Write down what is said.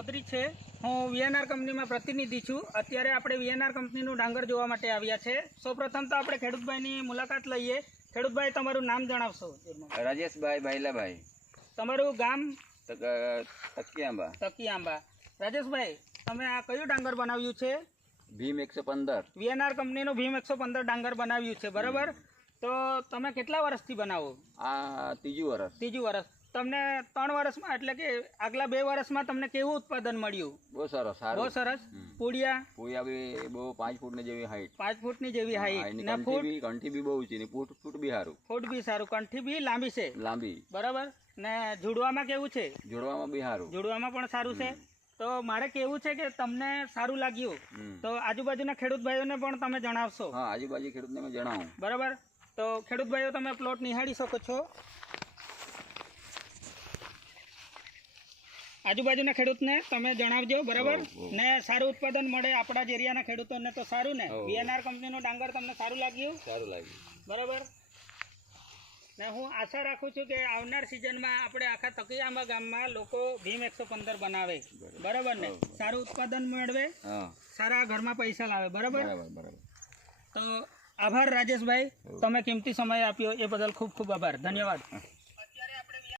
ચૌધરી છે। હું વીએનઆર કંપનીમાં પ્રતિનિધિ છું। અત્યારે આપણે વીએનઆર કંપનીનું ડાંગર જોવા માટે આવ્યા છે। સૌપ્રથમ તો આપણે ખેડૂતભાઈની મુલાકાત લઈએ। ખેડૂતભાઈ, તમારું નામ જણાવશો? રાજેશભાઈ ભાઈલાભાઈ, તમારું ગામ? તકિયાંબા। તકિયાંબા। રાજેશભાઈ, તમે આ કયું ડાંગર બનાવ્યું છે? ભીમ 115। વીએનઆર કંપનીનું ભીમ 115 ડાંગર બનાવ્યું છે, બરાબર? તો તમે કેટલા વર્ષથી બનાવો? આ ત્રીજું વર્ષ। ત્રીજું વર્ષ। તમને 3 વર્ષમાં એટલે કે આગલા 2 વર્ષમાં તમને કેવું ઉત્પાદન મળ્યું? બહુ સરસ, સારું, બહુ સરસ। પૂળિયા બી બહુ 5 ફૂટની જેવી હાઈટ, 5 ફૂટની જેવી હાઈટ, ને કંઠી બી બહુ ઊંચી ને ફૂટ બી સારું, ફૂટ બી સારું, કંઠી બી લાંબી છે, લાંબી, બરાબર? ને જોડવામાં કેવું છે? જોડવામાં બી સારું, જોડવામાં પણ સારું છે। તો મારે કેવું છે કે તમને સારું લાગ્યું તો આજુબાજુના ખેડૂત ભાઈઓને પણ તમે જણાવશો? હા, આજુબાજુ ખેડૂતને મેં જણાવું, બરાબર? તો ખેડૂત ભાઈઓ, તમે પ્લોટ નિહાળી શકો છો। આજુબાજુના ખેડૂતને તમે જણાવજો, બરાબર? ને સારું ઉત્પાદન મળે આપણા જ એરિયાના ખેડૂતોને તો સારું ને? વીએનઆર કંપનીનું ડાંગર તમને સારું લાગ્યું? સારું લાગ્યું, બરાબર? ને હું આશા રાખું છું કે આવનાર સિઝનમાં આપણે આખા તકિયાંબા ગામમાં લોકો ભીમ 115 બનાવે, બરાબર ને? સારું ઉત્પાદન મેળવે, સારા ઘરમાં પૈસા લાવે, બરાબર? તો આભાર રાજેશભાઈ, તમે કિંમતી સમય આપ્યો એ બદલ ખૂબ ખૂબ આભાર, ધન્યવાદ।